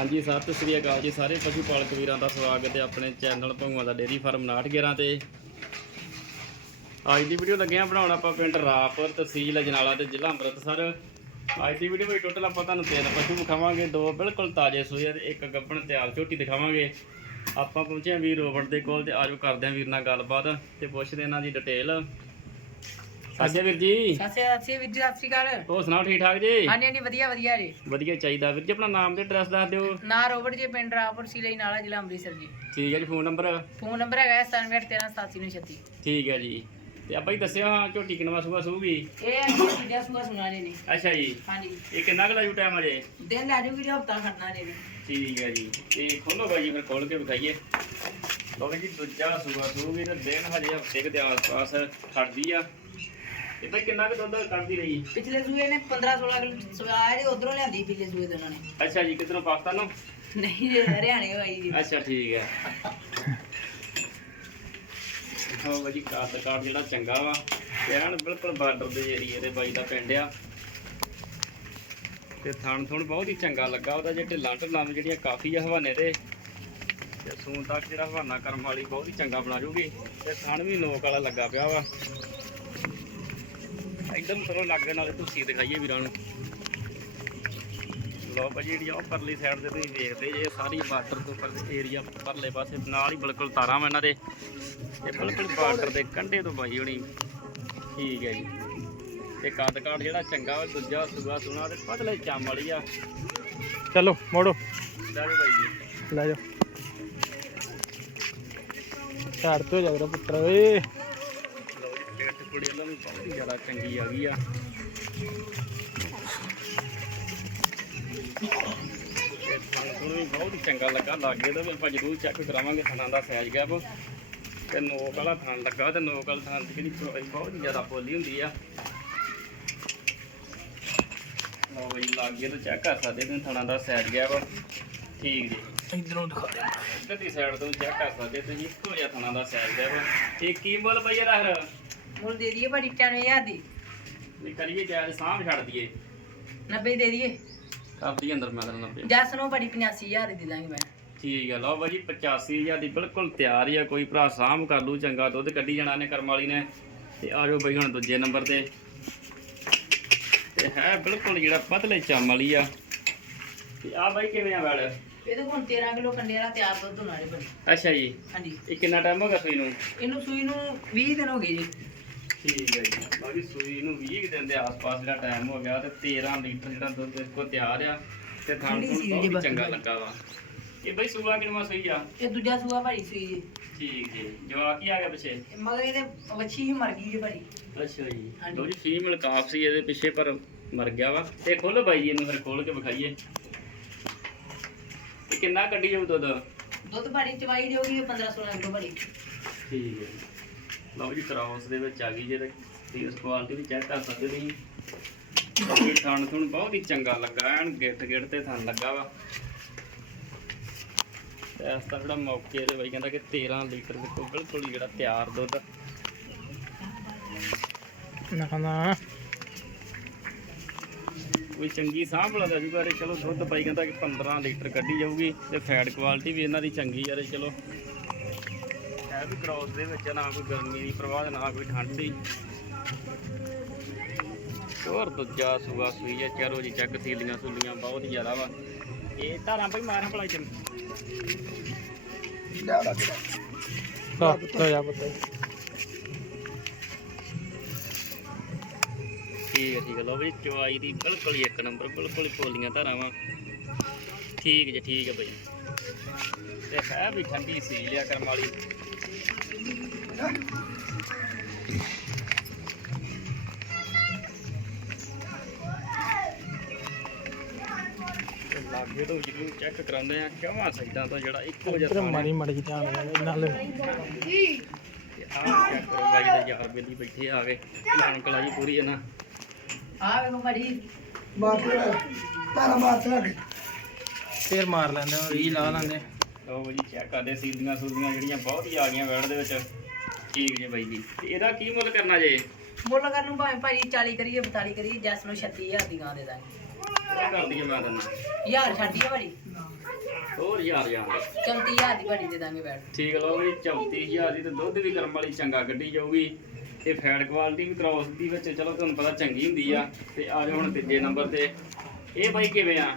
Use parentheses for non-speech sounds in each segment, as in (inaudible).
ਹਾਂਜੀ ਸਤਿ ਸ੍ਰੀ ਅਕਾਲ ਜੀ, ਸਾਰੇ ਪਸ਼ੂ ਪਾਲਕ ਵੀਰਾਂ ਦਾ ਸਵਾਗਤ ਹੈ ਆਪਣੇ ਚੈਨਲ ਭੰਗਵਾ ਦਾ ਡੇਰੀ ਫਾਰਮ 911 ਤੇ। ਅੱਜ ਦੀ ਵੀਡੀਓ ਲੱਗੇ ਆ ਬਣਾਉਣ ਆਪਾਂ ਪਿੰਡ ਰਾਪੁਰ ਤਹਿਸੀਲ ਅਜਨਾਲਾ ਤੇ ਜ਼ਿਲ੍ਹਾ ਅੰਮ੍ਰਿਤਸਰ। ਅੱਜ ਦੀ ਵੀਡੀਓ ਵਿੱਚ ਟੋਟਲ ਆਪਾਂ ਤੁਹਾਨੂੰ ਤਿੰਨ ਪਸ਼ੂ ਵਿਖਾਵਾਂਗੇ, ਦੋ ਬਿਲਕੁਲ ਤਾਜ਼ੇ ਸੂਏ ਤੇ ਇੱਕ ਗੱਬਣ ਤਿਆਰ ਝੋਟੀ ਦਿਖਾਵਾਂਗੇ। ਆਪਾਂ ਪਹੁੰਚੇ ਆ ਵੀਰ ਰੋਬਟ ਦੇ ਕੋਲ ਤੇ ਆਜੋ ਕਰਦੇ ਆ ਵੀਰ ਨਾਲ ਗੱਲਬਾਤ ਤੇ ਪੁੱਛਦੇ ਇਹਨਾਂ ਦੀ ਡਿਟੇਲ ਸਾਜੇ ਵੀਰ ਜੀ। ਸ਼੍ਰੀ ਅਕਾਲ ਵੀਰ ਜੀ ਸਤਿ ਸ਼੍ਰੀ ਅਕਾਲ। ਹੋਰ ਸੁਣਾਓ ਠੀਕ ਠਾਕ ਜੀ? ਹਾਂਜੀ ਹਾਂਜੀ ਵਧੀਆ ਵਧੀਆ ਜੀ। ਵਧੀਆ ਚਾਹੀਦਾ ਵੀਰ ਜੀ ਆਪਣਾ ਨਾਮ ਤੇ ਐਡਰੈਸ ਦੱਸ ਦਿਓ। ਨਾਂ ਰੋਬਰਟ ਜੀ ਪਿੰਡ ਰਾਪੁਰ ਸਿਲੇ ਨਾਲਾ ਜ਼ਿਲ੍ਹਾ ਅੰਮ੍ਰਿਤਸਰ ਜੀ। ਠੀਕ ਹੈ ਜੀ ਫੋਨ ਨੰਬਰ? ਫੋਨ ਨੰਬਰ ਹੈਗਾ 9713878936 ਠੀਕ ਹੈ ਜੀ। ਤੇ ਆਪਾਂ ਹੀ ਦੱਸਿਆ ਹਾਂ ਝੋਟੀ ਕਿਨਵਾ ਸੂਆ ਸੂਗੀ? ਇਹ ਹੈ ਜੀ ਵੀਡੀਓ ਸੁਣਾ ਨੇ। ਅੱਛਾ ਜੀ। ਹਾਂਜੀ। ਇਹ ਕਿੰਨਾ ਕੁ ਲਾਜੂ ਟਾਈਮ ਅਜੇ ਦਿਨ ਲੈ ਜੂਗੀ ਜੀ ਹਫਤਾ ਖੜਨਾ ਜੀ। ਠੀਕ ਹੈ ਜੀ। ਤੇ ਖੋਲੋ ਬਾਈ ਫਿਰ ਖੋਲ ਕੇ ਵਿਖਾਈਏ। ਲਓ ਜੀ ਦੂਜਾ ਸੂਆ ਸੂਗੀ ਤੇ ਦਿਨ ਹਜੇ ਹਫ਼ਤੇ ਦੇ ਆਸ-ਪਾਸ ਖੜਦੀ ਆ। ਭਾਈ ਕਿੰਨਾ ਕੁ ਦੁੱਧ ਕੱਢਦੀ ਰਹੀ? ਪਿਛਲੇ ਸੂਏ ਨੇ 15 16 ਕਿਲੋ ਸਵਾਇਆ ਜੀ ਉਧਰੋਂ ਲਿਆਂਦੀ ਪਿਛਲੇ ਸੂਏ ਦੇ ਉਹਨਾਂ ਨੇ। ਅੱਛਾ ਜੀ ਕਿਧਰੋਂ ਪਾਕਿਸਤਾਨੋਂ ਨਹੀਂ ਜੀ ਹਰਿਆਣੇ ਹੋਈ ਜੀ ਅੱਛਾ ਠੀਕ ਹੈ ਹਾਂ ਬਾਜੀ ਕਾਦ ਕਾਰਡ ਜਿਹੜਾ ਚੰਗਾ ਵਾ। ਐਨ ਬਿਲਕੁਲ ਬਾਰਡਰ ਦੇ ਏਰੀਏ ਦੇ ਬਾਈ ਦਾ ਪਿੰਡ ਆ। ਤੇ ਥਣ ਥਣ ਬਹੁਤ ਹੀ ਚੰਗਾ ਲੱਗਾ ਉਹਦਾ ਜੇ ਢਿੱਲਾਂ ਢਿੱਲਾਂ ਵੀ ਜਿਹੜੀਆਂ ਕਾਫੀ ਆ ਹਵਾਨੇ ਤੇ ਤੇ ਸੂਨ ਤੱਕ ਜਿਹੜਾ ਹਵਾਨਾ ਕਰਮ ਵਾਲੀ ਬਹੁਤ ਹੀ ਚੰਗਾ ਬਣਾ ਜੂਗੀ। ਤੇ ਥਣ ਵੀ ਨੋਕ ਵਾਲਾ ਲੱਗਾ ਪਿਆ ਵਾ। ਇੱਧਰ ਨੂੰ ਚਲੋ ਲੱਗੇ ਨਾਲੇ ਤੁਸੀਂ ਦਿਖਾਈਏ ਵੀਰਾਂ ਨੂੰ। ਲੋ ਭਾਜੀ ਜਿਹੜੀ ਆ ਉਹ ਪਰਲੀ ਸਾਈਡ ਤੇ ਤੁਸੀਂ ਵੇਖਦੇ ਜੇ ਸਾਰੀ ਬਾਰਡਰ ਤੋਂ ਉੱਪਰ ਏਰੀਆ ਪਰਲੇ ਪਾਸੇ ਨਾਲ ਹੀ ਬਿਲਕੁਲ ਤਾਰਾਂ ਵਾ ਇਹਨਾਂ ਦੇ। ਤੇ ਬਿਲਕੁਲ ਬਾਰਡਰ ਦੇ ਕੰਢੇ ਤੋਂ ਬਾਈ ਹੋਣੀ। ਠੀਕ ਹੈ ਜੀ। ਤੇ ਕੱਦ ਕਾਠ ਜਿਹੜਾ ਚੰਗਾ ਵਾ ਦੂਜਾ ਸੂਆ ਸੁਣਾ ਤੇ ਪਤਲੇ ਚੰਮ ਵਾਲੀ ਆ। ਚਲੋ ਮੋੜੋ। ਲੈ ਜਾਓ ਬਾਈ ਜੀ। ਲੈ ਜਾ ਛਾੜ ਤੋਂ ਜਾ ਪੁੱਤਰ ਓਏ। ਲਓ ਕੁੜੀ ਉਹਨਾਂ ਨੂੰ ਬਹੁਤ ਹੀ ਜ਼ਿਆਦਾ ਚੰਗੀ ਆ ਗਈ ਆ। ਤੁਹਾਨੂੰ ਵੀ ਬਹੁਤ ਹੀ ਚੰਗਾ ਲੱਗਾ ਲਾਗੇ ਤਾਂ ਵੀ ਆਪਾਂ ਜ਼ਰੂਰ ਚੈੱਕ ਕਰਾਵਾਂਗੇ ਥਣਾ ਦਾ ਸਾਈਜ਼ ਗੈਪ ਤੇ ਨੋਕ ਵਾਲਾ ਥਣ ਲੱਗਾ ਤੇ ਨੋਕ ਵਾਲਾ ਥਣ ਦੀ ਜਿਹੜੀ ਚੌੜਾਈ ਬਹੁਤ ਹੀ ਜ਼ਿਆਦਾ ਪੋਲੀ ਹੁੰਦੀ ਆ। ਲਓ ਬਈ ਲਾਗੇ ਤੋਂ ਚੈੱਕ ਕਰ ਸਕਦੇ ਤੁਸੀਂ ਥਣਾ ਦਾ ਸਾਈਜ਼ ਗੈਪ ਠੀਕ ਜੀ। ਇਧਰੋਂ ਦਿਖਾ ਦੇ। ਇੱਧਰ ਦੀ ਸਾਈਡ ਤੋਂ ਚੈੱਕ ਕਰ ਸਕਦੇ ਤੁਸੀਂ ਇੱਕੋ ਜਿਹਾ ਥਣਾ ਦਾ ਸਾਈਜ਼ ਗੈਪ ਇਹ ਕੀ ਮੁੱਲ ਇਹਦਾ ਫਿਰ? ਮੁੱਲ ਦੇ ਦਈਏ ਬੜੀ 95000 ਦੀ। ਵੀ ਕਰੀਏ ਜਾਇਜ਼ ਸਾਂਭ ਛੱਡ ਦਈਏ। 90 ਦੇ ਦਈਏ। ਕਰਦੀ ਅੰਦਰ ਮੈਂ ਤੈਨੂੰ 90 ਜੱਸ ਨੂੰ ਬੜੀ 85000 ਦੀ ਦੇ ਦਾਂਗੇ ਮੈਂ। ਠੀਕ ਹੈ ਲਓ ਬਾਜੀ 85000 ਦੀ ਬਿਲਕੁਲ ਤਿਆਰ ਹੀ ਆ। ਕੋਈ ਭਰਾ ਸਾਂਭ ਕਰ ਲੂ ਚੰਗਾ ਦੁੱਧ ਕੱਢੀ ਜਾਣਾ ਨੇ ਕਰਮ ਵਾਲੀ ਨੇ। ਤੇ ਆ ਜਾਓ ਬਈ ਹੁਣ ਦੂਜੇ ਨੰਬਰ ਤੇ। ਤੇ ਹੈ ਬਿਲਕੁਲ ਜਿਹੜਾ ਪਤਲੇ ਚਮ ਵਾਲੀ ਆ। ਤੇ ਆ ਬਾਈ ਕਿਵੇਂ ਆ ਵੜ ਇਹਦੇ ਕੋਲ 13 ਕਿਲੋ ਕੰਡੇ ਵਾਲਾ ਤਿਆਰ ਦੁੱਧ ਹੋਣਾ ਰੇ ਬਣ ਅੱਛਾ ਜੀ। ਹਾਂਜੀ। ਇਹ ਕਿੰਨਾ ਟਾਈਮ ਹੋ ਗਿਆ ਸੂਈ ਨੂੰ? ਇਹਨੂੰ ਸੂਈ ਨੂੰ 20 ਦਿਨ ਹੋ ਗਏ ਜੀ। ਠੀਕ ਹੈ ਜੀ। ਬਾਕੀ ਸੂਈ ਨੂੰ 20 ਕੁ ਦਿਨ ਦੇ ਆਸ-ਪਾਸ ਜਿਹੜਾ ਟਾਈਮ ਹੋ ਗਿਆ ਤੇ 13 ਲੀਟਰ ਜਿਹੜਾ ਦੁੱਧ ਇਸ ਕੋ ਤਿਆਰ ਆ ਤੇ ਥਾਣ ਠੰਡੀ ਨੂੰ ਸੀ ਬਹੁਤ ਜੀ ਹੀ ਬਾਕੀ ਚੰਗਾ ਬਾਈ। ਲੱਗਾ ਵਾ। ਇਹ ਬਈ ਸੂਆ ਕਿਨਵਾ ਸੂਈ ਆ? ਇਹ ਦੂਜਾ ਸੂਆ ਭਾਈ ਸੂਈ ਜੀ। ਠੀਕ ਜੀ। ਜਵਾਕ ਹੀ ਆ ਗਿਆ ਪਿੱਛੇ? ਇਹ ਮਗਰ ਇਹਦੇ ਵੱਛੀ ਹੀ ਮਰ ਗਈ ਜੀ ਭਾਈ। ਅੱਛਾ ਜੀ। ਹਾਂਜੀ। ਲੋ ਜੀ ਫੀਮੇਲ ਕਾਫ ਸੀ ਇਹਦੇ ਪਿੱਛੇ ਪਰ ਮਰ ਗਿਆ ਵਾ। ਤੇ ਖੋਲੋ ਬਾਈ ਜੀ ਇਹਨੂੰ ਫਿਰ ਖੋਲ ਕੇ ਵਿਖਾਈਏ। ਇਹ ਕਿੰਨਾ ਕੱਢੀ ਜਾਊ ਦੁੱਧ? ਦੁੱਧ ਭਾਰੀ ਚਵਾਈ ਦਿਓਗੀ 15 16 ਕਿਲੋ ਭਾਰੀ ਠੀਕ ਹੈ। ਲਓ ਜੀ ਕਰਾਉਸ ਦੇ ਵਿੱਚ ਆ ਗਈ ਜੇ ਤੇ ਕੁਆਲਿਟੀ ਵੀ ਚੈੱਕ ਕਰ ਸਕਦੇ ਤੁਸੀਂ। ਬਾਕੀ ਥਣ ਥੁਣ ਬਹੁਤ ਹੀ ਚੰਗਾ ਲੱਗਾ ਐਨ ਗਿੱਟ ਗਿੱਟ ਤੇ ਥਣ ਲੱਗਾ ਵਾ। ਤੇ ਇਸ ਤਰ੍ਹਾਂ ਜਿਹੜਾ ਮੌਕੇ ਤੇ ਬਾਈ ਕਹਿੰਦਾ ਕਿ 13 ਲੀਟਰ ਦੇ ਕੋਲ ਬਿਲਕੁਲ ਜਿਹੜਾ ਤਿਆਰ ਦੁੱਧ। ਨਾ ਨਾ। ਕੋਈ ਚੰਗੀ ਸਾਂਭ ਲਾ ਦਾ ਜੂਗਾ ਤੇ ਚਲੋ ਦੁੱਧ ਪਾਈ ਕਹਿੰਦਾ ਕਿ 15 ਲੀਟਰ ਕੱਢੀ ਜਾਊਗੀ ਤੇ ਫੈਟ ਕੁਆਲਿਟੀ ਵੀ ਇਹਨਾਂ ਦੀ ਚੰਗੀ ਤੇ ਚਲੋ। ਹੈ ਵੀ ਕ੍ਰੋਸ ਦੇ ਵਿੱਚ ਨਾ ਕੋਈ ਗਰਮੀ ਦੀ ਪ੍ਰਵਾਹ ਨਾ ਕੋਈ ਠੰਡ ਦੀ। ਹੋਰ ਦੂਜਾ ਸੂਆ ਸੂਈ ਹੈ ਚਲੋ ਜੀ ਚੱਕ ਸੀਲੀਆਂ ਸੂਲੀਆਂ ਬਹੁਤ ਜ਼ਿਆਦਾ ਵਾ। ਇਹ ਧਾਰਾਂ ਬਈ ਮਾਰਾਂ ਭਲਾ ਚੰਨ ਲਾ ਪੁੱਤਰ ਜਾ ਪੁੱਤਰ। ਠੀਕ ਹੈ ਠੀਕ ਹੈ ਲਓ ਬਈ ਚਵਾਈ ਦੀ ਬਿਲਕੁਲ ਹੀ ਇੱਕ ਨੰਬਰ ਬਿਲਕੁਲ ਹੀ ਪੋਲੀਆਂ ਧਾਰਾਂ ਵਾ। ਠੀਕ ਜੀ ਠੀਕ ਹੈ ਬਈ ਤੇ ਹੈ ਵੀ ਠੰਡੀ ਸੀ ਲਿਆ ਕਰਮ ਵਾਲੀ। ਲਾਗੇ ਤੋਂ ਜਰੂਰ ਚੈੱਕ ਕਰਾਉਂਦੇ ਆ ਕਿਉਂ ਸਾਈਡਾਂ ਤੋਂ ਜਿਹੜਾ ਇੱਕੋ ਜਿਹਾ ਇਧਰ। ਮਾਰੀ ਮੜ ਧਿਆਨ ਦੇ ਨਾਲ। ਤੇ ਆਹ ਚੈੱਕ ਕਰੋ ਬਾਈ ਦੇ ਯਾਰ ਬੇਲੀ ਬੈਠੇ ਆ ਗਏ। ਲਾਣ ਕਲਾਈ ਪੂਰੀ ਹੈ ਨਾ ਫੇਰ ਮਾਰ ਲੈਂਦੇ ਰੀ ਲਾ ਲੈਂਦੇ। ਲਓ ਜੀ ਚੈੱਕ ਕਰਦੇ ਸੀਲੀਆਂ ਸੂਲੀਆਂ ਜਿਹੜੀਆਂ ਬਹੁਤ ਹੀ ਆ ਗਈਆਂ ਵੈੜ ਦੇ ਵਿੱਚ। ਠੀਕ ਜੇ ਬਾਈ ਜੀ। ਤੇ ਇਹਦਾ ਕੀ ਮੁੱਲ ਕਰਨਾ ਜੇ? ਮੁੱਲ ਕਰਨ ਨੂੰ ਭਾਵੇਂ ਭਾਜੀ 40 ਕਰੀਏ 42 ਕਰੀਏ ਜੱਸ ਨੂੰ 36000 ਦੀ ਗਾਂ ਦੇ ਦਾਂਗੇ। ਕੀ ਕਰ ਦਈਏ ਮੈਂ ਤੈਨੂੰ? ਯਾਰ ਛੱਡੀਏ ਭਾਜੀ। ਹੋਰ ਯਾਰ ਜਾਣ 34000 ਦੀ ਭਾਜੀ ਦੇ ਦਾਂਗੇ ਬੈਠ। ਠੀਕ ਲਓ ਵੀ 34000 ਦੀ ਤੇ ਦੁੱਧ ਵੀ ਕਰਮ ਵਾਲੀ ਚੰਗਾ ਕੱਢੀ ਜਾਊਗੀ। ਤੇ ਫੈਟ ਕੁਆਲਿਟੀ ਵੀ ਕ੍ਰੋਸ ਦੀ ਵਿੱਚ ਚਲੋ ਤੁਹਾਨੂੰ ਪਤਾ ਚੰਗੀ ਹੁੰਦੀ ਆ। ਤੇ ਆ ਜਾਓ ਹੁਣ ਤੀਜੇ ਨੰਬਰ ਤੇ। ਇਹ ਬਾਈ ਕਿਵੇਂ ਆ?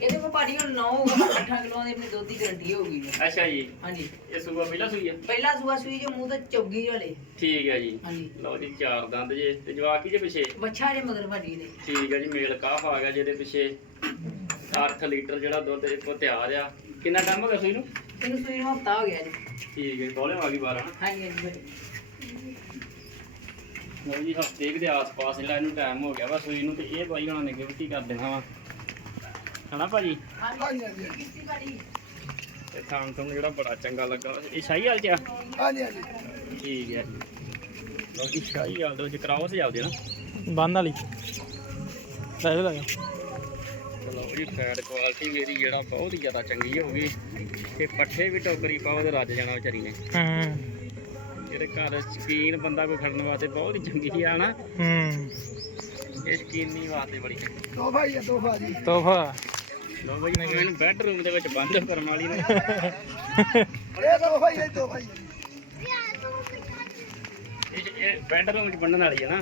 ਇਹਦੇ ਕੋਲ ਭਾਜੀ ਹੁਣ 9 8 ਕਿਲੋ ਦੀ ਆਪਣੀ ਦੁੱਧ ਦੀ ਗਰੰਟੀ ਹੋਊਗੀ ਜੀ। ਅੱਛਾ ਜੀ। ਹਾਂਜੀ। ਇਹ ਸੂਆ ਪਹਿਲਾ ਸੂਈ ਆ? ਪਹਿਲਾ ਸੂਆ ਸੂਈ ਜੋ ਮੂੰਹ ਤੇ ਚੌਗੀ ਵਾਲੇ। ਠੀਕ ਹੈ ਜੀ। ਹਾਂਜੀ। ਲਓ ਜੀ ਚਾਰ ਦੰਦ ਜੇ ਤੇ ਜਵਾਕੀ ਜੇ ਪਿੱਛੇ? ਬੱਚਾ ਜੇ ਮਗਰ ਭਾਜੀ ਦੇ ਠੀਕ ਹੈ ਜੀ ਮੇਲ ਕਾਫ ਆ ਗਿਆ ਜਿਹਦੇ ਪਿੱਛੇ। 8 ਲੀਟਰ ਜਿਹੜਾ ਦੁੱਧ ਇੱਕੋ ਤਿਆਰ ਆ। ਕਿੰਨਾ ਟਾਈਮ ਹੋ ਗਿਆ ਸੂਈ ਨੂੰ? ਇਹਨੂੰ ਸੂਈ ਨੂੰ ਹਫਤਾ ਹੋ ਗਿਆ ਜੀ। ਠੀਕ ਹੈ ਬੋਲੇ ਆ ਗਈ 12 ਹਾਂਜੀ ਹਾਂਜੀ ਲਓ ਜੀ ਹਫ਼ਤੇ ਕੁ ਦੇ ਆਸ-ਪਾਸ ਜਿਹੜਾ ਇਹਨੂੰ ਟਾਈਮ ਹੋ ਗਿਆ ਵਾ ਸੂਈ ਨੂੰ ਤੇ ਇਹ ਬਾਈ ਹੁਣਾਂ ਨੇ ਹੀ ਕਰ ਦੇਣਾ ਵਾ? ਹਨਾ ਭਾਜੀ? ਹਾਂਜੀ ਹਾਂਜੀ। ਤੇ ਥਾਂ ਤੋਂ ਜਿਹੜਾ ਬੜਾ ਚੰਗਾ ਲੱਗਾ। ਇਹ ਸ਼ਾਹੀ ਹਾਲ ਚ ਆ? ਹਾਂਜੀ ਹਾਂਜੀ। ਠੀਕ ਹੈ। ਲਓ ਜੀ ਸ਼ਾਹੀ ਹਾਲ ਦੇ ਵਿੱਚ ਕਰਾਓ ਸਜਾਵਦੇ ਨਾ। ਬੰਨ ਵਾਲੀ। ਲੈ ਲੈ ਚਲੋ ਜੀ ਫੈਟ ਕੁਆਲਿਟੀ ਮੇਰੀ ਜਿਹੜਾ ਬਹੁਤ ਹੀ ਜ਼ਿਆਦਾ ਚੰਗੀ ਹੋ ਗਈ। ਤੇ ਪੱਠੇ ਵੀ ਟੋਕਰੀ ਪਾਓ ਤੇ ਰੱਜ ਜਾਣਾ ਵਿਚਾਰੀ ਨੇ। ਹੂੰ। ਜਿਹੜੇ ਘਰ ਸ਼ਕੀਨ ਬੰਦਾ ਕੋਈ ਖੜਨ ਵਾਸਤੇ ਬਹੁਤ ਹੀ ਚੰਗੀ ਆ ਨਾ। ਹੂੰ। ਇਹ ਸ਼ਕੀਨੀ ਵਾਸਤੇ ਬੜੀ ਚੰਗੀ। ਤੋਹਫਾ ਹੀ ਤੋਹਫਾ ਜੀ। ਤੋਹਫਾ। ਲੋ ਬਈ ਮੈਨੂੰ ਬੈਡਰੂਮ ਦੇ ਵਿੱਚ ਬੰਦ ਕਰਮ ਵਾਲੀ ਨੇ ਇਹ ਤੋਹਫਾ ਹੀ ਤੋਹਫਾ ਹੀ ਇਹ ਇਹ ਬੈਡਰੂਮ ਵਿੱਚ ਬੰਨਣ ਵਾਲੀ ਹੈ ਨਾ।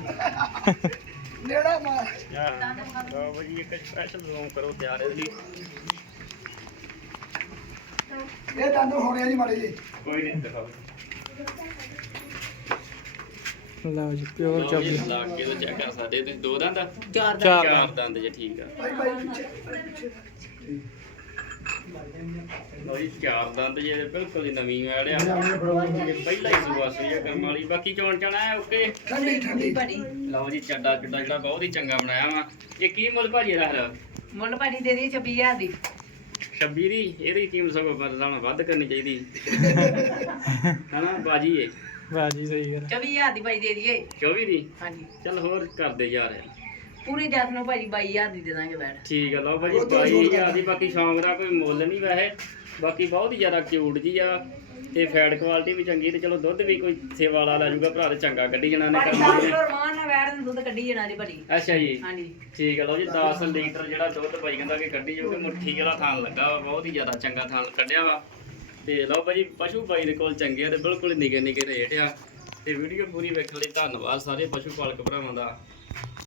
ਨੇੜਾ ਮਾਰ ਲੋ ਬਈ ਇੱਕ ਸਪੈਸ਼ਲ ਰੂਮ ਕਰੋ ਤਿਆਰ ਇਹਦੇ ਲਈ। ਇਹ ਦੰਦ ਹੋਣੇ ਜੀ ਮਾੜੇ ਜੀ ਕੋਈ ਨਹੀਂ ਦਿਖਾਓ। ਲਓ ਜੀ ਲਓ ਜੀ ਲੱਗ ਕੇ ਤਾਂ ਚੈੱਕ ਕਰ ਸਕਦੇ ਤੇ ਦੋ ਦੰਦ ਆ? ਚਾਰ ਦਾ ਚਾਰ ਚਾਰ ਦੰਦ ਜੇ ਠੀਕ ਆ। ਲਓ ਜੀ ਚਾਰ ਦੰਦ ਜੇ ਬਿਲਕੁਲ ਹੀ ਨਵੀਂ ਵੈੜ ਆ। ਇਹ ਪਹਿਲਾ ਹੀ ਸੂਆ ਸੀ ਇਹ ਕਰਮ ਵਾਲੀ ਬਾਕੀ ਚੋਣ ਚਣਾ ਹੈ ਓਕੇ? ਠੰਡੀ ਠੰਡੀ। ਭਾਜੀ ਲਓ ਜੀ ਚੱਡਾ ਚੱਡਾ ਜਿਹੜਾ ਬਹੁਤ ਹੀ ਚੰਗਾ ਬਣਾਇਆ ਵਾ। ਇਹ ਕੀ ਮੁੱਲ ਭਾਜੀ ਇਹਦਾ ਹਰ ਮੁੱਲ ਭਾਜੀ ਦੇ ਦੀ 26000 ਦੀ। 26 ਦੀ? ਇਹਦੀ ਕੀਮਤ ਸਗੋਂ ਬਦਲਾਉਣਾ ਵੱਧ ਕਰਨੀ ਚਾਹੀਦੀ। (laughs) ਹਨਾ ਬਾਜੀ ਏ ਬਾਜੀ ਸਹੀ ਗੱਲ। 24000 ਦੀ ਭਾਜੀ ਦੇ ਦਈਏ। 24 ਦੀ? ਹਾਂਜੀ। ਚੱਲ ਹੋਰ ਕਰਦੇ ਯਾਰ। ਪੂਰੀ ਜੈਸ ਨੂੰ ਭਾਜੀ 22000 ਦੀ ਦੇ ਦਾਂਗੇ ਬੈਠ। ਠੀਕ ਆ ਲਓ ਭਾਜੀ 22000 ਦੀ ਬਾਕੀ ਸ਼ੌਂਕ ਦਾ ਕੋਈ ਮੁੱਲ ਨਹੀਂ ਵੈਸੇ। ਬਾਕੀ ਬਹੁਤ ਹੀ ਜ਼ਿਆਦਾ ਕਿਊਟ ਜੀ ਆ। ਤੇ ਫੈਟ ਕੁਆਲਿਟੀ ਵੀ ਚੰਗੀ ਤੇ ਚਲੋ ਦੁੱਧ ਵੀ ਕੋਈ ਸੇਵਾ ਵਾਲਾ ਲੈ ਜਾਊਗਾ ਭਰਾ ਤੇ ਚੰਗਾ ਕੱਢੀ ਜਣਾ ਨੇ ਭਾਜੀ ਕਰਮ 10 ਵਾਲੀ ਕਿਲੋ ਰਮਾਨ ਨਾਲ ਬੈਠ ਨੂੰ ਦੁੱਧ ਕੱਢੀ ਜਾਣਾ ਜੀ ਭਾਜੀ ਅੱਛਾ ਜੀ। ਹਾਂਜੀ। ਠੀਕ ਆ ਲਓ ਜੀ 10 ਲੀਟਰ ਜਿਹੜਾ ਦੁੱਧ ਭਾਈ ਕਹਿੰਦਾ ਕਿ ਕੱਢੀ ਜਾਊਗੀ ਮੁੱਠੀ ਵਾਲਾ ਥਾਂ ਲੱਗਾ ਵਾ ਬਹੁਤ ਹੀ ਜ਼ਿਆਦਾ ਚੰਗਾ ਥਾਂ ਕੱਢਿਆ ਵਾ। ਤੇ ਲਓ ਭਾਜੀ ਪਸ਼ੂ ਬਾਈ ਦੇ ਕੋਲ ਚੰਗੇ ਆ ਤੇ ਬਿਲਕੁਲ ਨਿਗੇ ਨਿਗੇ ਰੇਟ ਆ। ਤੇ ਵੀਡੀਓ ਪੂਰੀ ਵੇਖਣ ਲਈ ਧੰਨਵਾਦ ਸਾਰੇ ਪਸ਼ੂ ਪਾਲਕ ਭਰਾਵਾਂ ਦਾ।